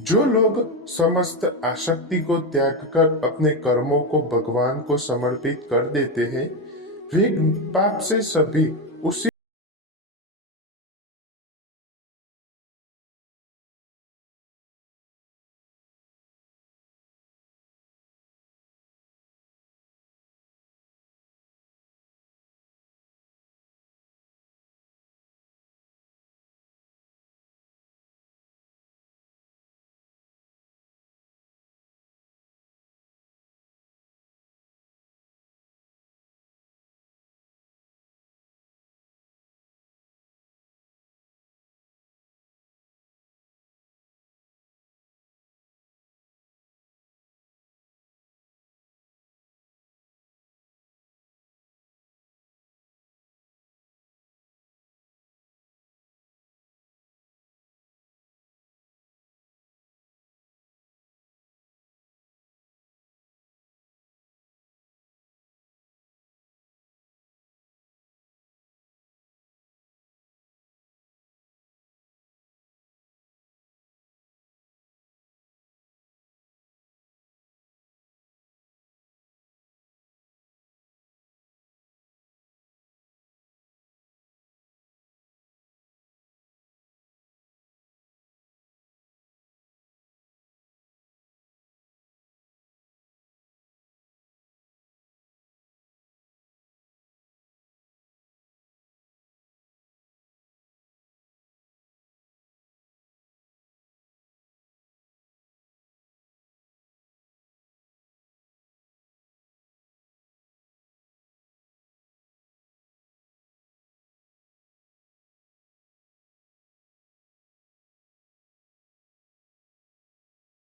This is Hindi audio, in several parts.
जो लोग समस्त आसक्ति को त्याग कर अपने कर्मों को भगवान को समर्पित कर देते हैं, वे पाप से सभी उसी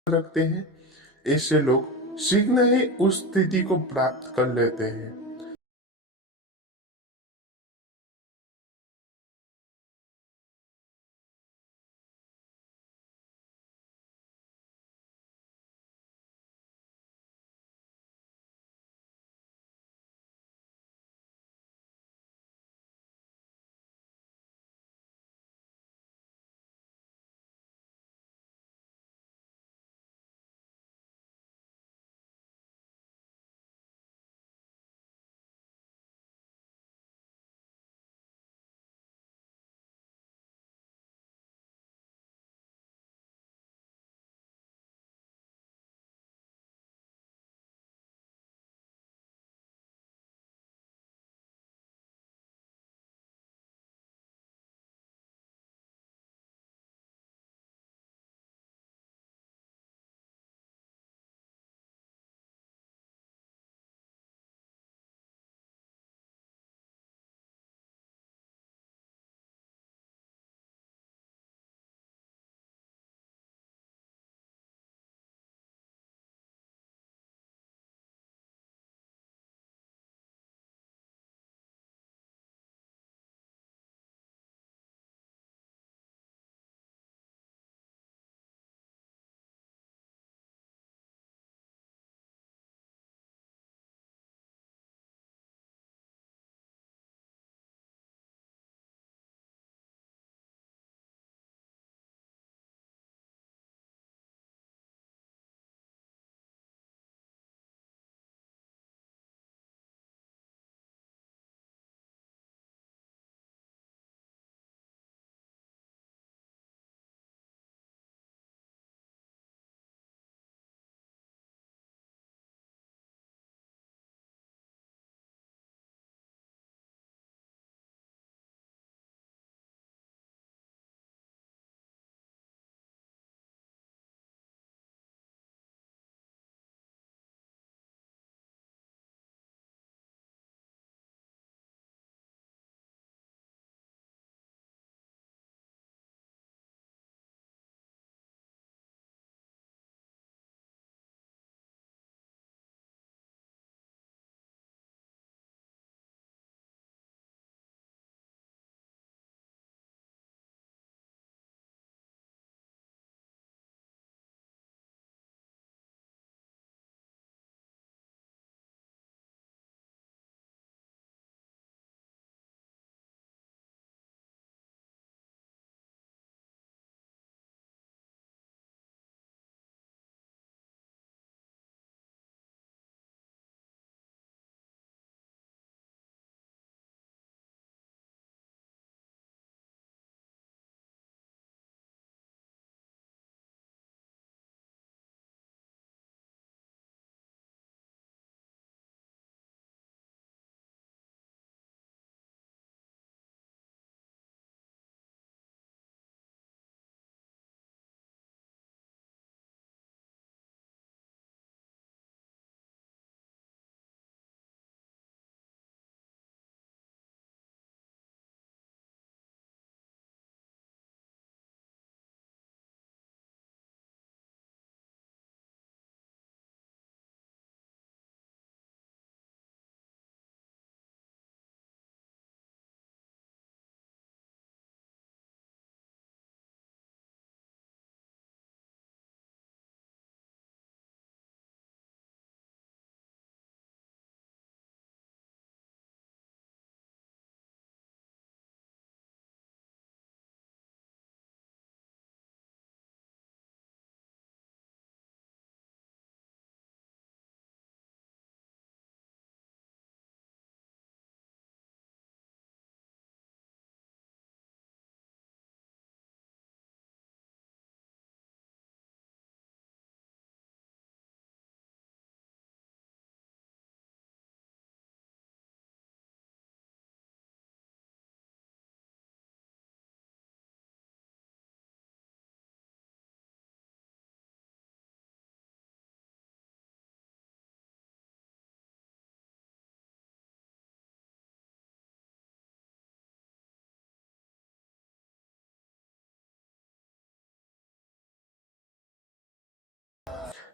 रखते हैं, ऐसे लोग शीघ्र ही उस स्थिति को प्राप्त कर लेते हैं।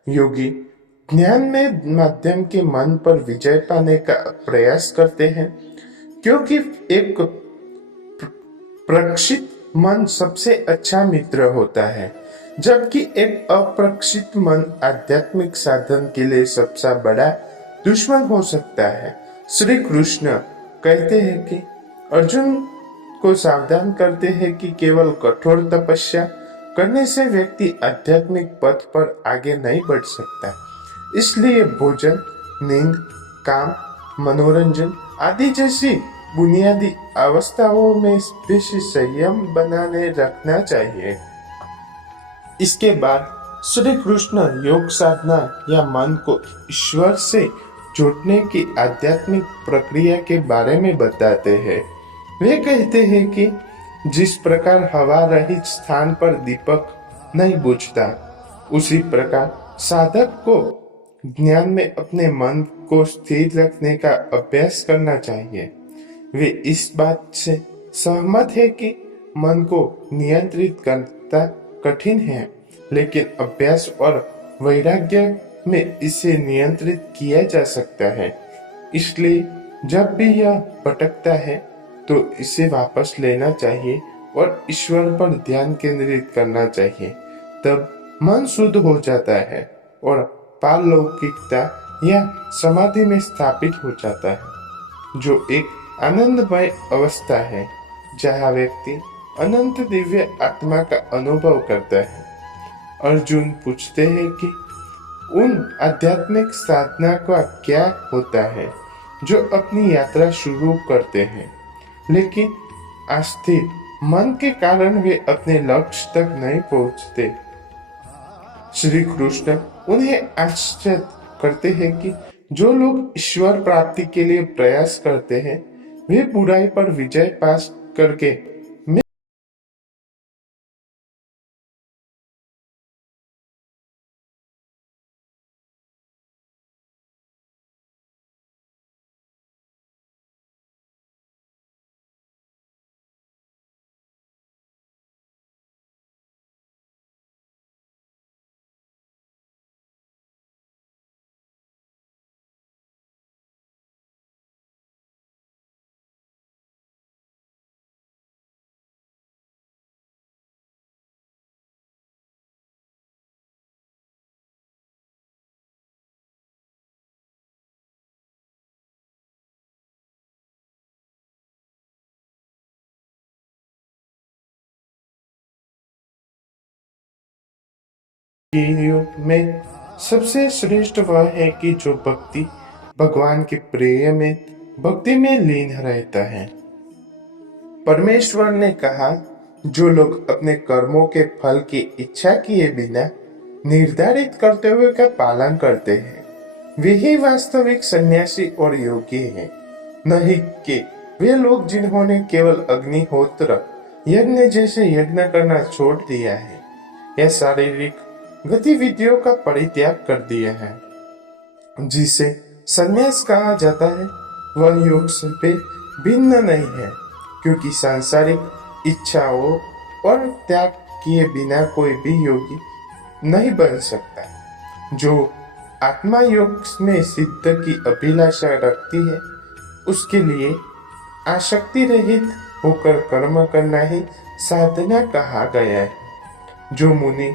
योगी ज्ञान में माध्यम के मन पर विजय पाने का प्रयास करते हैं, क्योंकि एक प्रशिक्षित मन सबसे अच्छा मित्र होता है, जबकि एक अप्रशिक्षित मन आध्यात्मिक साधन के लिए सबसे बड़ा दुश्मन हो सकता है। श्री कृष्ण कहते हैं कि अर्जुन को सावधान करते हैं कि केवल कठोर तपस्या करने से व्यक्ति आध्यात्मिक पथ पर आगे नहीं बढ़ सकता। इसलिए भोजन, नींद, काम, मनोरंजन आदि जैसी बुनियादी अवस्थाओं में बेशी संयम बनाने रखना चाहिए। इसके बाद श्री कृष्ण योग साधना या मन को ईश्वर से जोड़ने की आध्यात्मिक प्रक्रिया के बारे में बताते हैं। वे कहते हैं कि जिस प्रकार हवा रहित स्थान पर दीपक नहीं बुझता, उसी प्रकार साधक को ज्ञान में अपने मन को स्थिर रखने का अभ्यास करना चाहिए। वे इस बात से सहमत है कि मन को नियंत्रित करना कठिन है, लेकिन अभ्यास और वैराग्य में इसे नियंत्रित किया जा सकता है। इसलिए जब भी यह भटकता है तो इसे वापस लेना चाहिए और ईश्वर पर ध्यान केंद्रित करना चाहिए। तब मन शुद्ध हो जाता है और पारलौकिकता या समाधि में स्थापित हो जाता है, जो एक आनंदमय अवस्था है जहाँ व्यक्ति अनंत दिव्य आत्मा का अनुभव करता है। अर्जुन पूछते हैं कि उन आध्यात्मिक साधना का क्या होता है जो अपनी यात्रा शुरू करते हैं, लेकिन अस्थिर मन के कारण वे अपने लक्ष्य तक नहीं पहुंचते। श्री कृष्ण उन्हें आश्चर्य करते हैं कि जो लोग ईश्वर प्राप्ति के लिए प्रयास करते हैं, वे बुराई पर विजय पास करके योग में सबसे श्रेष्ठ वह है कि जो भक्ति भगवान के प्रिय में भक्ति में लीन रहता है। परमेश्वर ने कहा, जो लोग अपने कर्मों के फल की इच्छा किए बिना निर्धारित कर्तव्य का पालन करते हैं, वे ही वास्तविक सन्यासी और योगी हैं। नहीं कि वे लोग जिन्होंने केवल अग्निहोत्र यज्ञ जैसे यज्ञ करना छोड़ दिया है या शारीरिक गतिविधियों का परित्याग कर दिया है। जिसे संन्यास कहा जाता है वह योग से भिन्न नहीं है, क्योंकि सांसारिक इच्छाओं और त्याग किए बिना कोई भी योगी नहीं बन सकता। जो आत्मा योग में सिद्ध की अभिलाषा रखती है, उसके लिए आसक्ति रहित होकर कर्म करना ही साधना कहा गया है। जो मुनि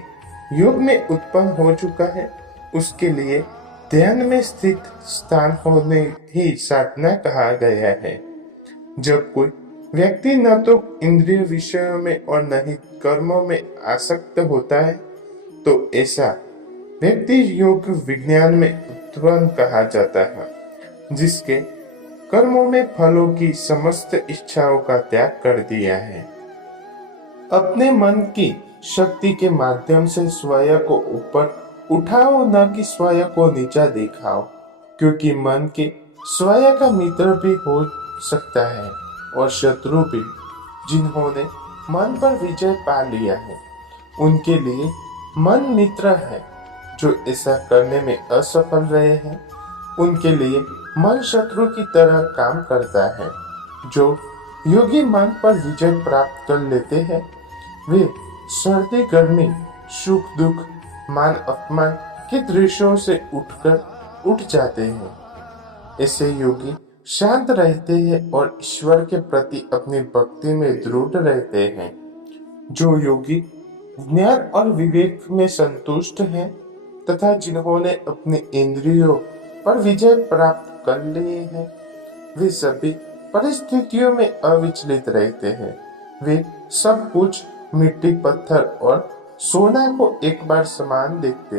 योग में उत्पन्न हो चुका है, उसके लिए ध्यान में स्थित स्थान होने ही साधना कहा गया है। जब कोई व्यक्ति न तो इंद्रिय विषयों में और न ही कर्मों में आसक्त होता है, तो ऐसा व्यक्ति योग विज्ञान में उत्पन्न कहा जाता है, जिसके कर्मों में फलों की समस्त इच्छाओं का त्याग कर दिया है। अपने मन की शक्ति के माध्यम से स्वयं को ऊपर उठाओ, न कि स्वयं को नीचा दिखाओ, क्योंकि मन के स्वयं का मित्र भी हो सकता है और शत्रु भी। जिन्होंने मन पर विजय पा लिया है, उनके लिए मन मित्र है। जो ऐसा करने में असफल रहे हैं, उनके लिए मन शत्रु की तरह काम करता है। जो योगी मन पर विजय प्राप्त कर लेते हैं, वे सर्दी गर्मी, सुख दुख, मान अपमान के दृश्यों से उठ जाते हैं। ऐसे योगी शांत रहते हैं और ईश्वर के प्रति अपनी भक्ति में दृढ़ रहते हैं। जो योगी ज्ञान और विवेक में संतुष्ट हैं तथा जिन्होंने अपने इंद्रियों पर विजय प्राप्त कर लिए हैं, वे सभी परिस्थितियों में अविचलित रहते हैं। वे सब कुछ मिट्टी, पत्थर और सोना को एक बार समान देखते।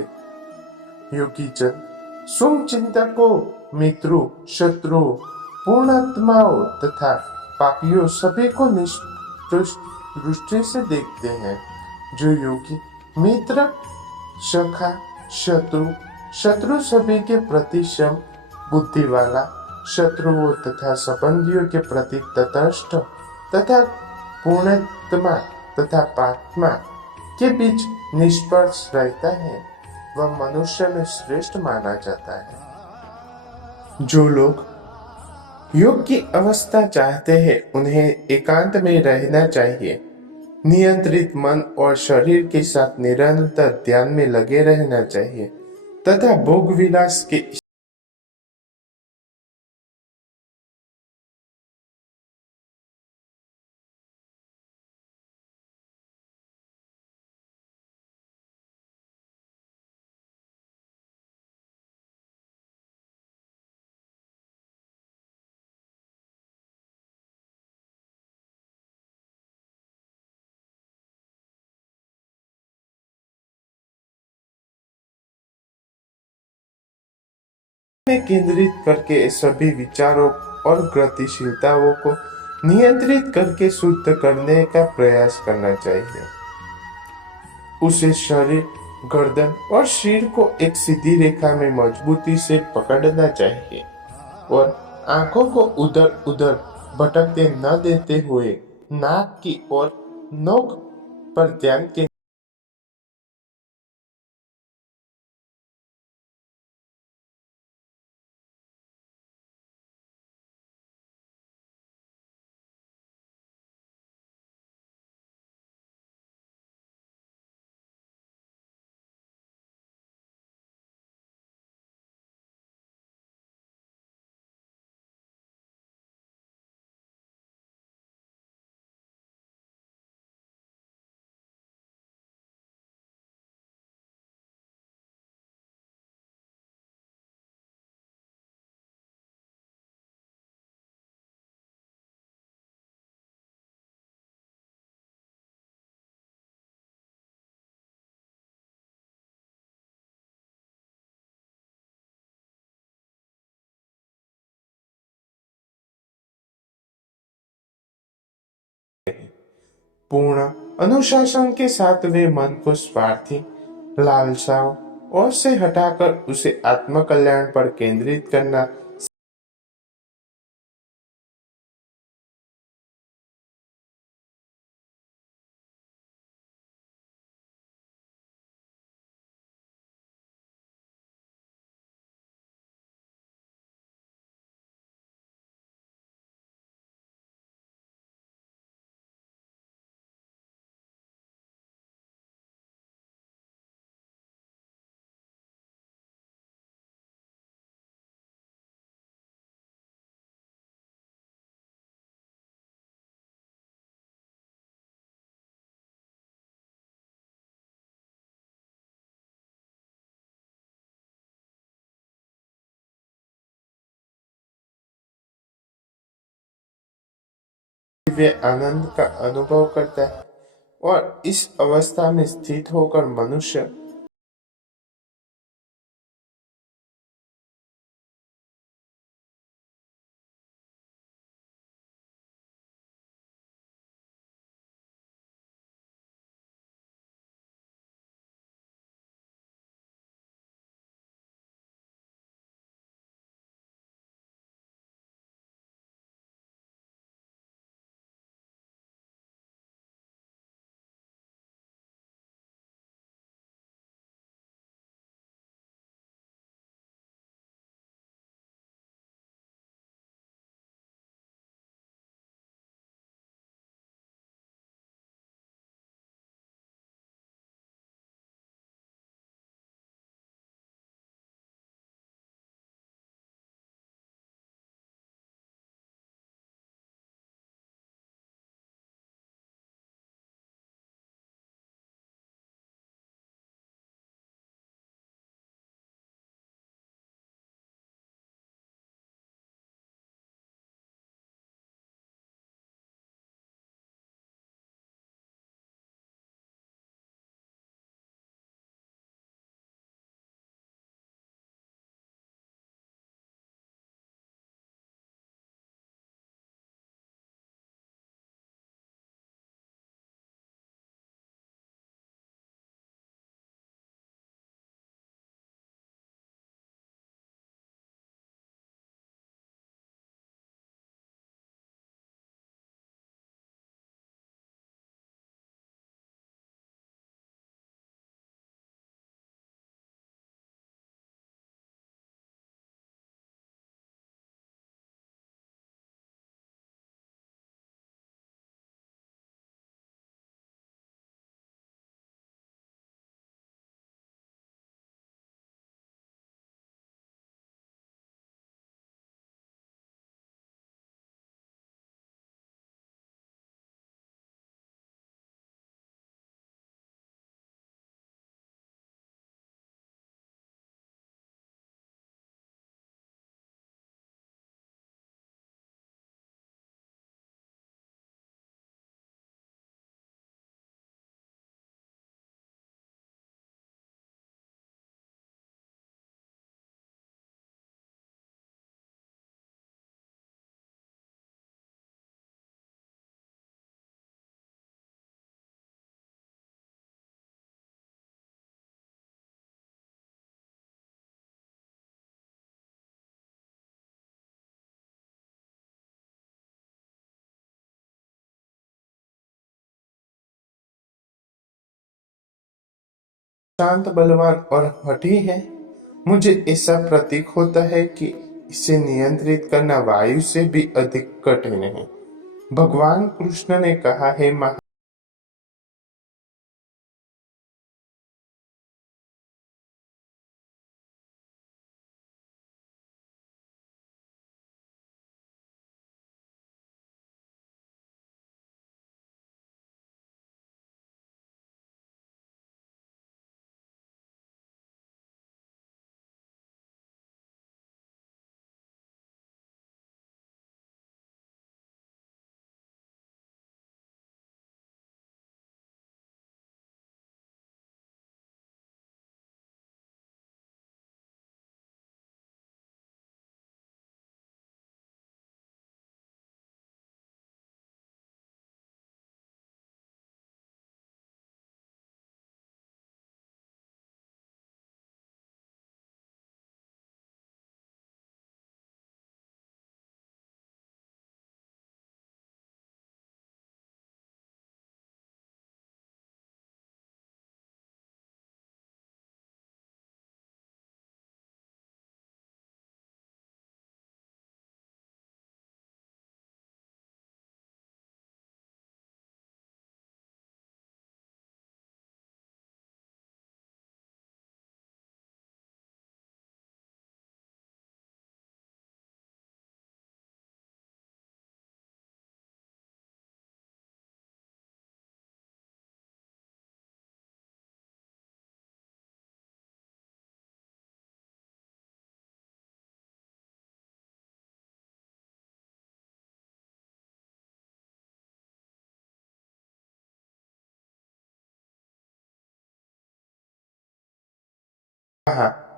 योगी जन शुभ चिंतकों, मित्रों, शत्रुओं, पूर्णात्माओं तथा पापियों सभी को निष्पृष्ट दृष्टि से देखते हैं। जो योगी मित्र, सखा, शत्रु, शत्रु सभी के प्रति सम बुद्धि वाला, शत्रुओं तथा संबंधियों के प्रति तटस्थ तथा पूर्णात्मा तथा पात्मा के बीच निष्पक्ष रहता है, वह मनुष्य में श्रेष्ठ माना जाता है। जो लोग योग की अवस्था चाहते हैं, उन्हें एकांत में रहना चाहिए। नियंत्रित मन और शरीर के साथ निरंतर ध्यान में लगे रहना चाहिए तथा भोग विलास के में केंद्रित करके सभी विचारों और गतिशीलताओं को नियंत्रित करके शुद्ध करने का प्रयास करना चाहिए। उसे शरीर, गर्दन और सिर को एक सीधी रेखा में मजबूती से पकड़ना चाहिए और आंखों को उधर उधर भटकते न देते हुए नाक की ओर, नोक पर ध्यान के पूर्ण अनुशासन के साथ वे मन को स्वार्थी लालसाओं और से हटाकर उसे आत्म कल्याण पर केंद्रित करना दिव्य आनंद का अनुभव करता है और इस अवस्था में स्थित होकर मनुष्य शांत, बलवान और हठी है। मुझे ऐसा प्रतीक होता है कि इसे नियंत्रित करना वायु से भी अधिक कठिन है। भगवान कृष्ण ने कहा है,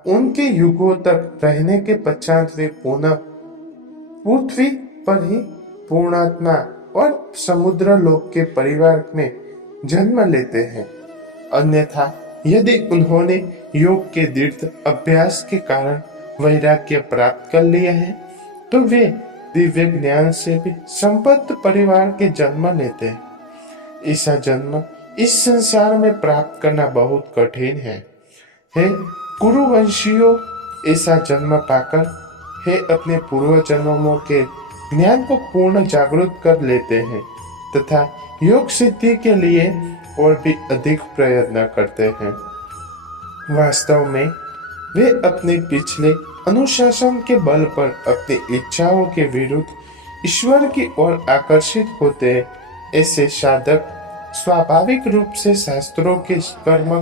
उनके युगों तक रहने के पश्चात वे पुनः पृथ्वी पर ही पूर्णात्मा और समुद्र लोक के परिवार में जन्म लेते हैं। अन्यथा यदि उन्होंने योग के दृढ़ अभ्यास के कारण वैराग्य प्राप्त कर लिया है, तो वे दिव्य ज्ञान से भी संपन्न परिवार के जन्म लेते हैं। ऐसा जन्म इस संसार में प्राप्त करना बहुत कठिन है। हे कुरुवंशियों, ऐसा जन्म पाकर हे अपने पूर्व जन्मों के ज्ञान को पूर्ण जागृत कर लेते हैं तथा योग सिद्धि के लिए और भी अधिक प्रयत्न करते हैं। वास्तव में वे अपने पिछले अनुशासन के बल पर अपनी इच्छाओं के विरुद्ध ईश्वर की ओर आकर्षित होते हैं। ऐसे साधक स्वाभाविक रूप से शास्त्रों के कर्म